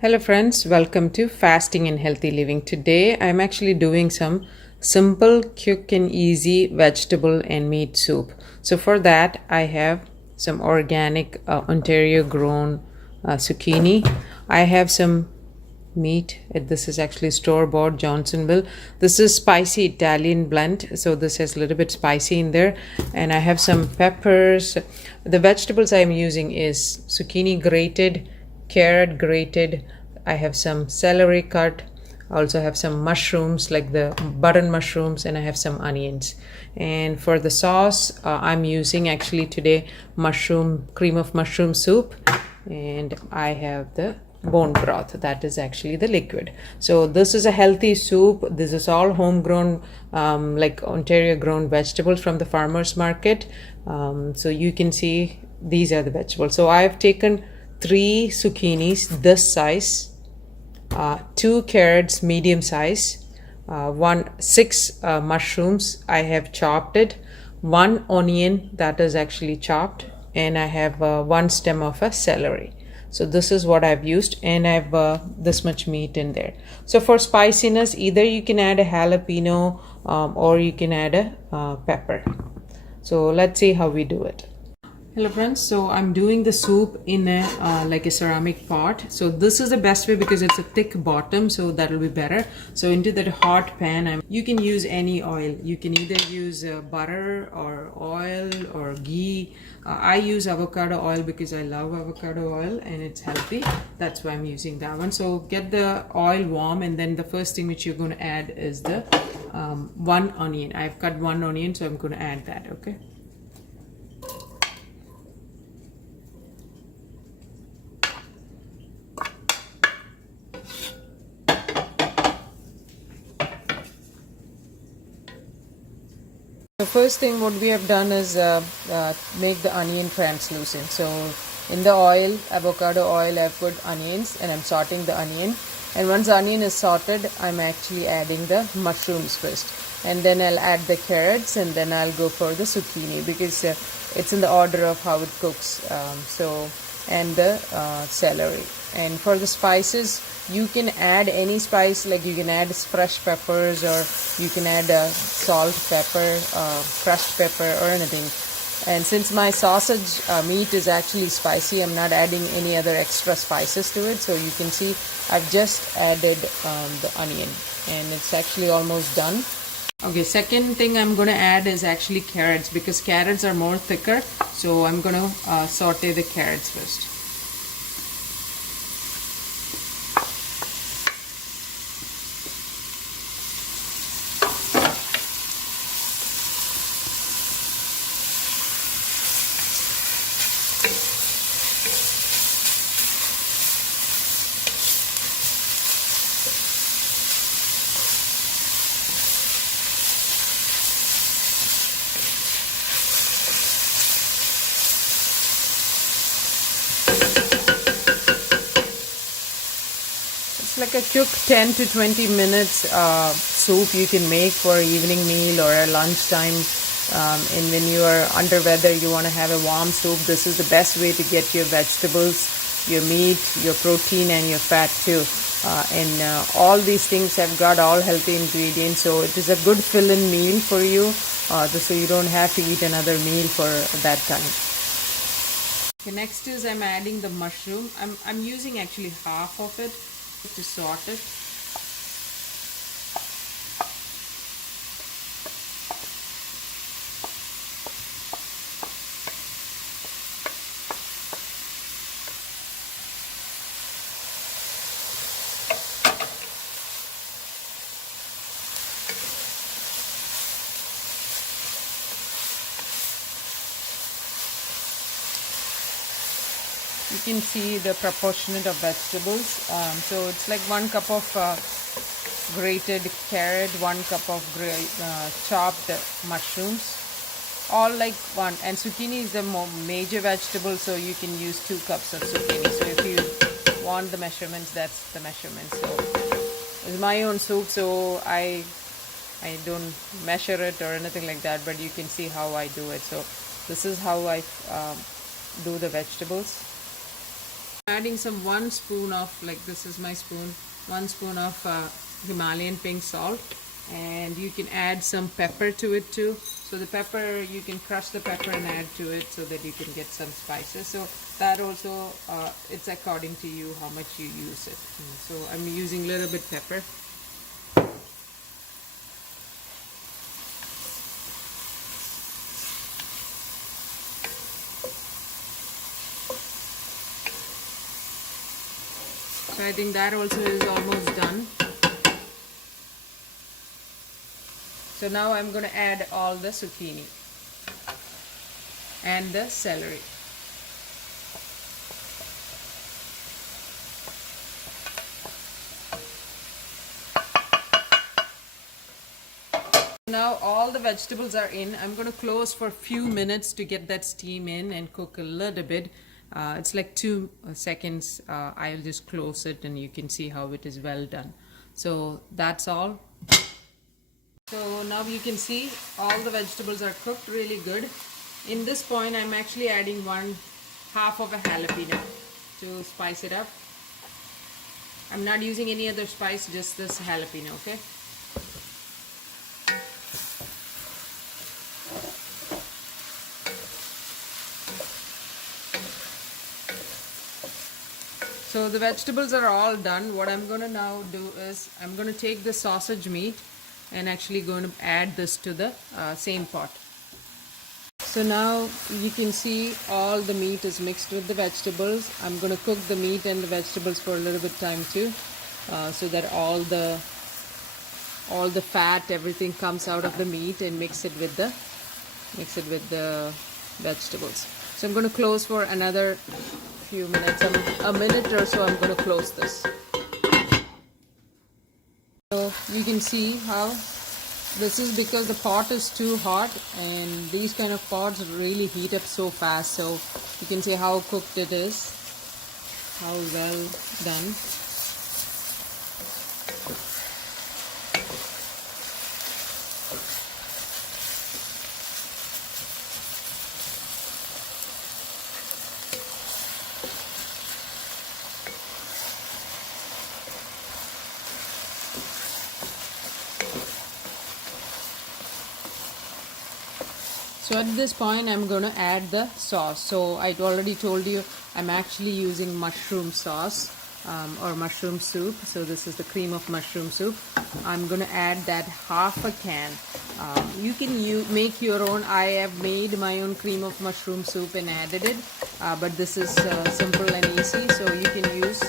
Hello friends, welcome to Fasting and Healthy Living. Today I'm actually doing some simple, quick and easy vegetable and meat soup. So for that I have some organic Ontario grown zucchini. I have some meat. This is actually store-bought Johnsonville. This is spicy Italian blend, so this has a little bit spicy in there. And I have some peppers. The vegetables I'm using is zucchini grated, carrot grated. I have some celery cut. I also have some mushrooms like the button mushrooms, and I have some onions. And for the sauce, I'm using actually today cream of mushroom soup, and I have the bone broth, that is actually the liquid. So this is a healthy soup. This is all homegrown, like Ontario grown vegetables from the farmers market. So you can see these are the vegetables. So I've taken 3 zucchinis this size, 2 carrots medium size, 6 mushrooms I have chopped it, 1 onion that is actually chopped, and I have 1 stem of a celery. So this is what I've used, and I've this much meat in there. So for spiciness, either you can add a jalapeno or you can add a pepper. So let's see how we do it. Hello friends, so I'm doing the soup in a like a ceramic pot. So this is the best way because it's a thick bottom, so that will be better. So into that hot pan, you can use any oil. You can either use butter or oil or ghee. I use avocado oil because I love avocado oil and it's healthy. That's why I'm using that one. So get the oil warm, and then the first thing which you're going to add is the 1 onion. I've cut 1 onion, so I'm going to add that. Okay. The first thing what we have done is make the onion translucent. So in the oil, avocado oil, I've put onions and I'm sauteing the onion. And once the onion is sauteed, I'm actually adding the mushrooms first. And then I'll add the carrots, and then I'll go for the zucchini because it's in the order of how it cooks. And the celery. And for the spices, you can add any spice, like you can add fresh peppers, or you can add salt, pepper, crushed pepper, or anything. And since my sausage meat is actually spicy, I'm not adding any other extra spices to it. So you can see I've just added the onion, and it's actually almost done. Okay, second thing I'm going to add is actually carrots, because carrots are more thicker. So I'm going to saute the carrots first. Like a quick 10 to 20 minutes soup you can make for evening meal or a lunchtime. And when you are under weather, you want to have a warm soup, this is the best way to get your vegetables, your meat, your protein and your fat too. And all these things have got all healthy ingredients, so it is a good fill-in meal for you, so you don't have to eat another meal for that time. Okay, next is I'm adding the mushroom. I'm using actually half of it to saute it. You can see the proportionate of vegetables. So it's like 1 cup of grated carrot, 1 cup of chopped mushrooms, all like one. And zucchini is the major vegetable, so you can use 2 cups of zucchini. So if you want the measurements, that's the measurement. So it's my own soup, so I don't measure it or anything like that, but you can see how I do it. So this is how I do the vegetables. Adding some 1 spoon of, like this is my spoon, 1 spoon of Himalayan pink salt, and you can add some pepper to it too. So the pepper, you can crush the pepper and add to it so that you can get some spices. So that also, it's according to you how much you use it. So I'm using a little bit pepper. So I think that also is almost done. So now I'm going to add all the zucchini and the celery. Now all the vegetables are in. I'm going to close for a few minutes to get that steam in and cook a little bit. It's like 2 seconds. I'll just close it and you can see how it is well done. So that's all. So now you can see all the vegetables are cooked really good. In this point, I'm actually adding 1/2 of a jalapeno to spice it up. I'm not using any other spice, just this jalapeno, okay? So the vegetables are all done. What I'm going to now do is I'm going to take the sausage meat and actually going to add this to the same pot. So now you can see all the meat is mixed with the vegetables. I'm going to cook the meat and the vegetables for a little bit time too, so that all the fat, everything comes out of the meat, and mix it with the vegetables. So I'm going to close for another few minutes, a minute or so. I'm going to close this. So you can see how this is because the pot is too hot, and these kind of pots really heat up so fast. So you can see how cooked it is, how well done. So at this point I'm going to add the sauce. So I already told you I'm actually using mushroom sauce or mushroom soup. So this is the cream of mushroom soup. I'm going to add that 1/2 can. You can make your own. I have made my own cream of mushroom soup and added it. But this is simple and easy, so you can use.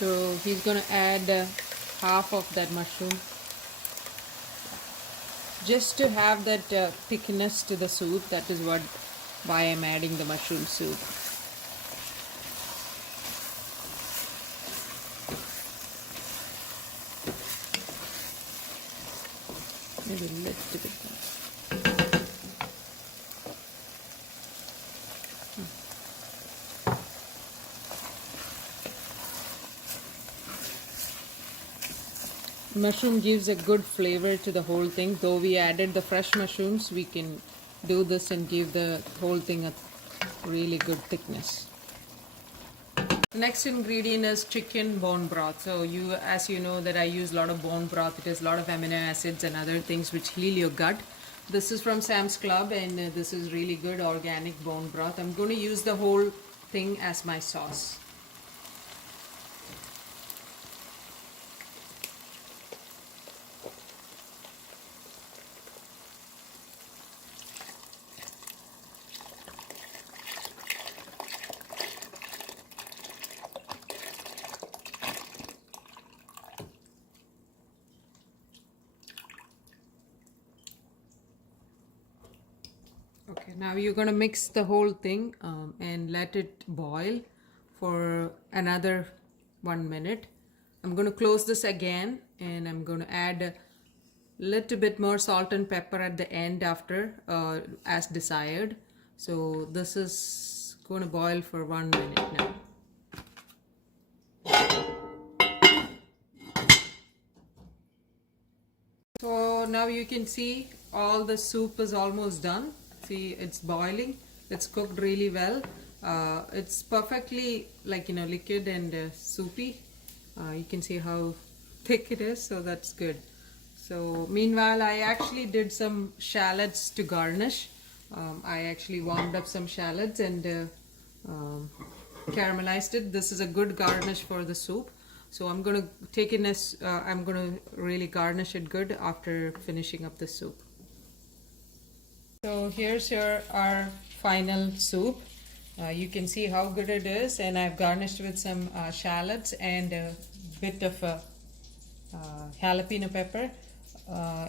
So he's going to add 1/2 of that mushroom just to have that thickness to the soup. That is why I'm adding the mushroom soup. Maybe a little bit more. Mushroom gives a good flavor to the whole thing. Though we added the fresh mushrooms, we can do this and give the whole thing a really good thickness. The next ingredient is chicken bone broth. So as you know that I use a lot of bone broth. It has a lot of amino acids and other things which heal your gut. This is from Sam's Club, and this is really good organic bone broth. I'm going to use the whole thing as my sauce. Okay, now you're going to mix the whole thing and let it boil for another 1 minute. I'm going to close this again, and I'm going to add a little bit more salt and pepper at the end after as desired. So this is going to boil for 1 minute now. now you can see all the soup is almost done. See, it's boiling. It's cooked really well. It's perfectly liquid and soupy. You can see how thick it is, so that's good. So meanwhile, I actually did some shallots to garnish. I actually warmed up some shallots and caramelized it. This is a good garnish for the soup. So I'm gonna take in this. I'm gonna really garnish it good after finishing up the soup. So here's our final soup. You can see how good it is, and I've garnished with some shallots and a bit of jalapeno pepper.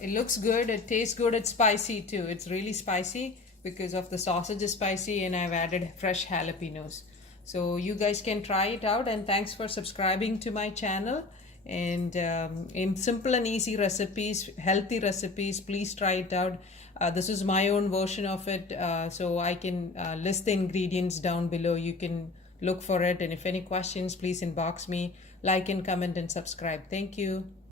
It looks good. It tastes good. It's spicy too. It's really spicy because of the sausage is spicy, and I've added fresh jalapenos. So you guys can try it out, and thanks for subscribing to my channel. And in simple and easy recipes, healthy recipes, please try it out. This is my own version of it, so I can list the ingredients down below. You can look for it, and if any questions, please inbox me. Like and comment and subscribe. Thank you.